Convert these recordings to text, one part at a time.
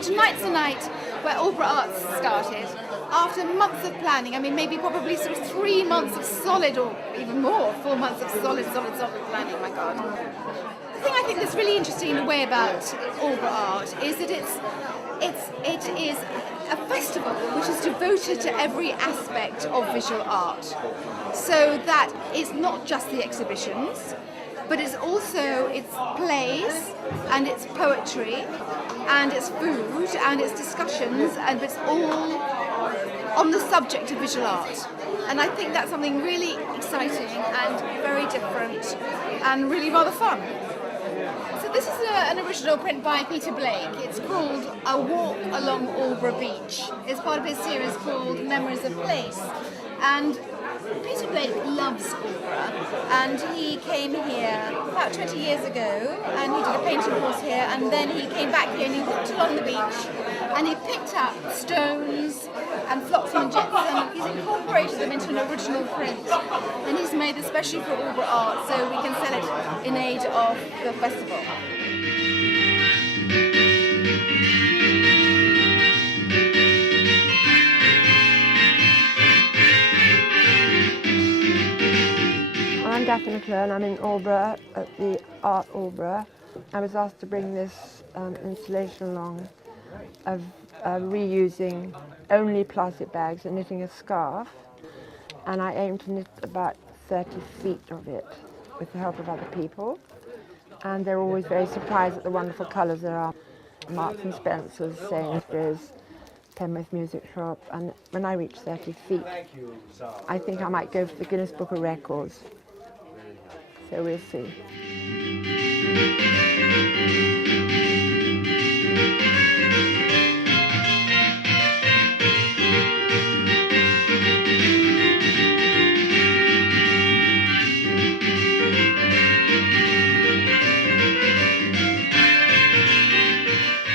tonight's the night where Aldeburgh Arts started. After months of planning, I mean maybe probably sort of 3 months of solid, or even more, 4 months of solid planning, my God. The thing I think that's really interesting in a way about Aldeburgh Art is that it is a festival which is devoted to every aspect of visual art. So that it's not just the exhibitions, but it's also its plays and its poetry and its food and its discussions, and it's all on the subject of visual art. And I think that's something really exciting and very different and really rather fun. So this is an original print by Peter Blake. It's called A Walk Along Aldeburgh Beach. It's part of his series called Memories of Place. And Peter Blake loves Aldeburgh, and he came here about 20 years ago and he did a painting course here, and then he came back here and he walked along the beach and he picked up stones and flotsam and jetsam, and he's incorporated them into an original print, and he's made this especially for Aldeburgh Art so we can sell it in aid of the festival. I'm Daphne McClure, I'm in Aldeburgh at the Art Aldeburgh. I was asked to bring this installation along of reusing only plastic bags and knitting a scarf, and I aim to knit about 30 feet of it with the help of other people, and they're always very surprised at the wonderful colours there are. Marks and Spencer's, Sainsbury's, Penwith Music Shop, and when I reach 30 feet I think I might go for the Guinness Book of Records. So we'll see.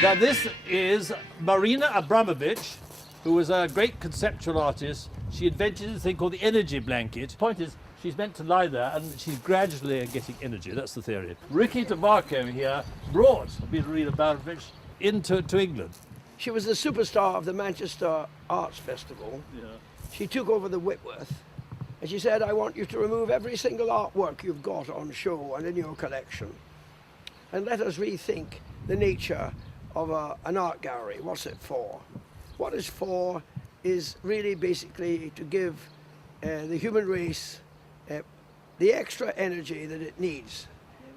Now this is Marina Abramovich, who was a great conceptual artist. She invented a thing called the energy blanket. The point is, she's meant to lie there and she's gradually getting energy. That's the theory. Ricky DeMarco here brought Marina Abramovich into England. She was the superstar of the Manchester Arts Festival. Yeah. She took over the Whitworth and she said, I want you to remove every single artwork you've got on show and in your collection, and let us rethink the nature of an art gallery. What's it for? What it's for is really basically to give the human race the extra energy that it needs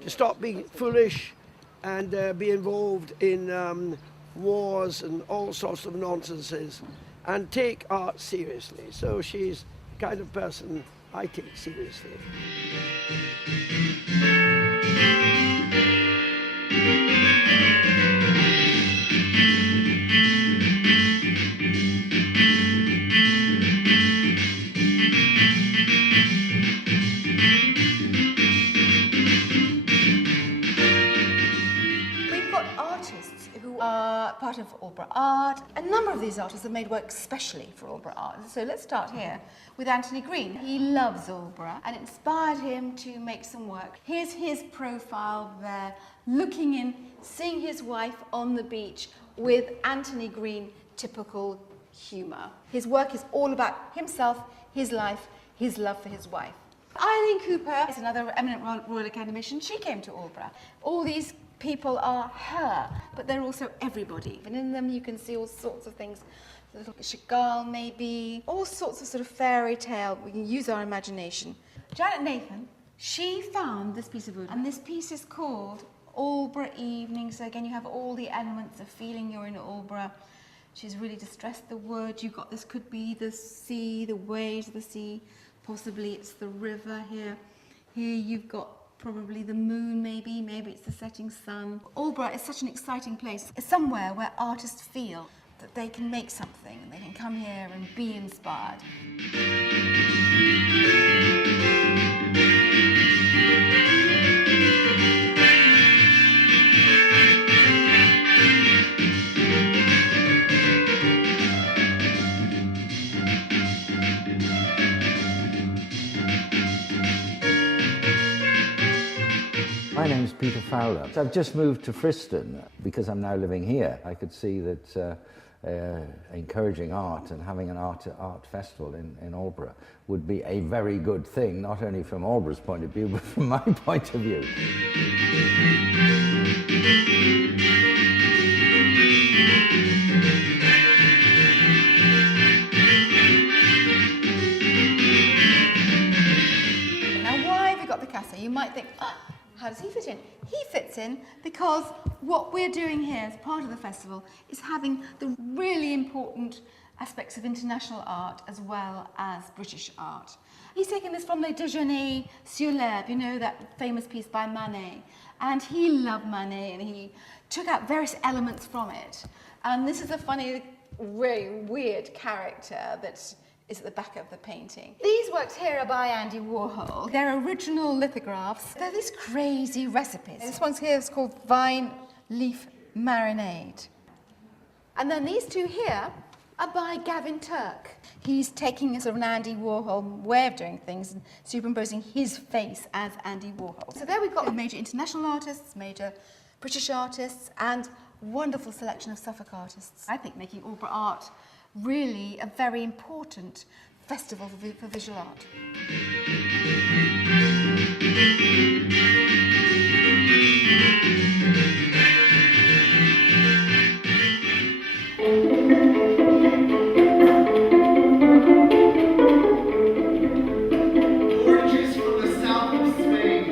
to stop being foolish and be involved in wars and all sorts of nonsenses, and take art seriously. So she's the kind of person I take seriously. Part of Aldeburgh Art. A number of these artists have made work specially for Aldeburgh Art. So let's start here with Anthony Green. He loves Aldeburgh and it inspired him to make some work. Here's his profile there, looking in, seeing his wife on the beach with Anthony Green typical humour. His work is all about himself, his life, his love for his wife. Eileen Cooper is another eminent Royal Academician. She came to Aldeburgh. All these people are her, but they're also everybody. And in them you can see all sorts of things. A little Chagall maybe, all sorts of sort of fairy tale. We can use our imagination. Janet Nathan, she found this piece of wood, and this piece is called Aldeburgh Evening. So again, you have all the elements of feeling you're in Aldeburgh. She's really distressed the wood. You've got, this could be the sea, the waves of the sea. Possibly it's the river here. Here you've got probably the moon, maybe it's the setting sun. Aldeburgh is such an exciting place. It's somewhere where artists feel that they can make something and they can come here and be inspired. My name is Peter Peter Fowler. So I've just moved to Friston because I'm now living here. I could see that encouraging art and having an art festival in Aldeburgh would be a very good thing, not only from Aldeburgh's point of view, but from my point of view. You might think, oh, how does he fit in? He fits in because what we're doing here as part of the festival is having the really important aspects of international art as well as British art. He's taken this from Le Déjeuner sur l'herbe, you know, that famous piece by Manet. And he loved Manet and he took out various elements from it. And this is a funny, really weird character that is at the back of the painting. These works here are by Andy Warhol. They're original lithographs. They're these crazy recipes. This one's here is called Vine Leaf Marinade. And then these two here are by Gavin Turk. He's taking a sort of an Andy Warhol way of doing things and superimposing his face as Andy Warhol. So there we've got major international artists, major British artists, and wonderful selection of Suffolk artists. I think making Aldeburgh art really a very important festival for visual art. Gorgeous from the south of Spain.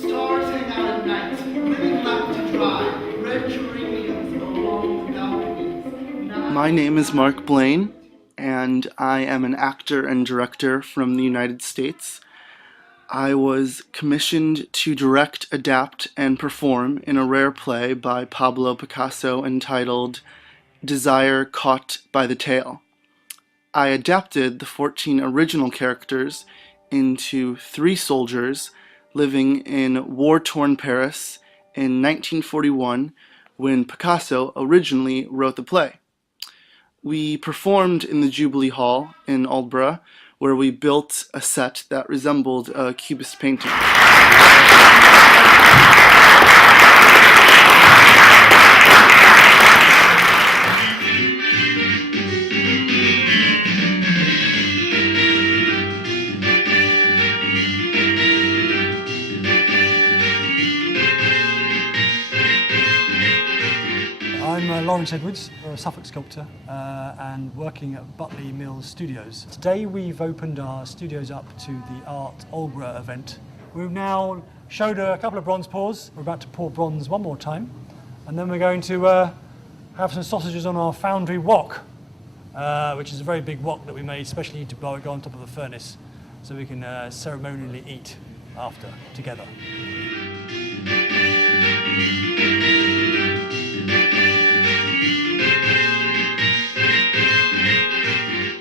Stars hang out at night, women have to drive, red geraniums along the balconies. My name is Mark Blaine, and I am an actor and director from the United States. I was commissioned to direct, adapt, and perform in a rare play by Pablo Picasso entitled Desire Caught by the Tail. I adapted the 14 original characters into 3 soldiers living in war-torn Paris in 1941 when Picasso originally wrote the play. We performed in the Jubilee Hall in Aldeburgh, where we built a set that resembled a Cubist painting. I'm Lawrence Edwards, a Suffolk sculptor and working at Butley Mills Studios. Today we've opened our studios up to the Art Aldeburgh event. We've now showed a couple of bronze pours. We're about to pour bronze one more time, and then we're going to have some sausages on our foundry wok, which is a very big wok that we made especially to go on top of the furnace so we can ceremonially eat after together.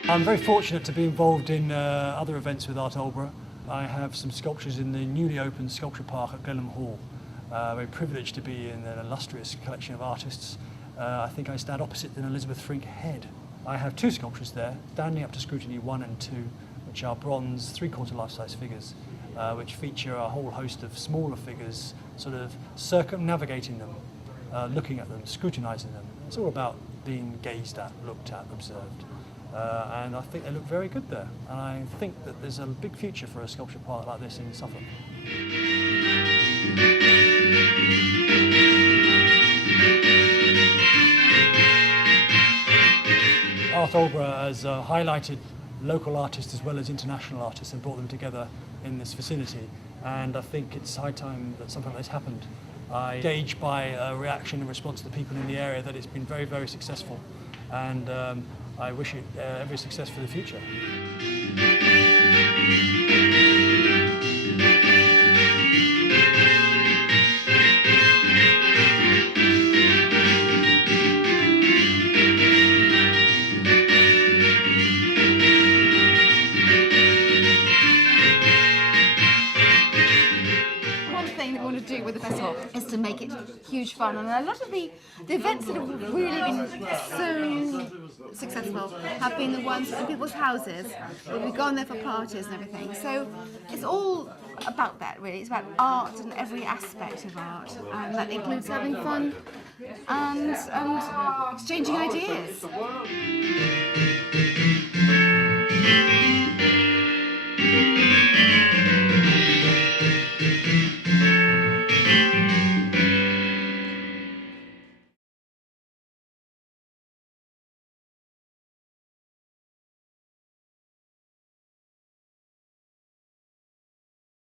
I'm very fortunate to be involved in other events with Art Aldeburgh. I have some sculptures in the newly opened sculpture park at Glenham Hall. Very privileged to be in an illustrious collection of artists. I think I stand opposite an Elizabeth Frink head. I have 2 sculptures there, standing up to scrutiny 1 and 2, which are bronze 3/4 life-size figures, which feature a whole host of smaller figures, sort of circumnavigating them, looking at them, scrutinising them. It's all about being gazed at, looked at, observed. And I think they look very good there. And I think that there's a big future for a sculpture park like this in Suffolk. Art Aldeburgh has highlighted local artists as well as international artists and brought them together in this facility. And I think it's high time that something like this happened. I gauge by a reaction and response to the people in the area that it's been very, very successful. And I wish it every success for the future. One thing that we want to do with the festival is to make it huge fun. fun. And a lot of the events that have really been so successful have been the ones in people's houses where we've gone there for parties and everything. So it's all about that, really. It's about art and every aspect of art, and that includes having fun and exchanging ideas.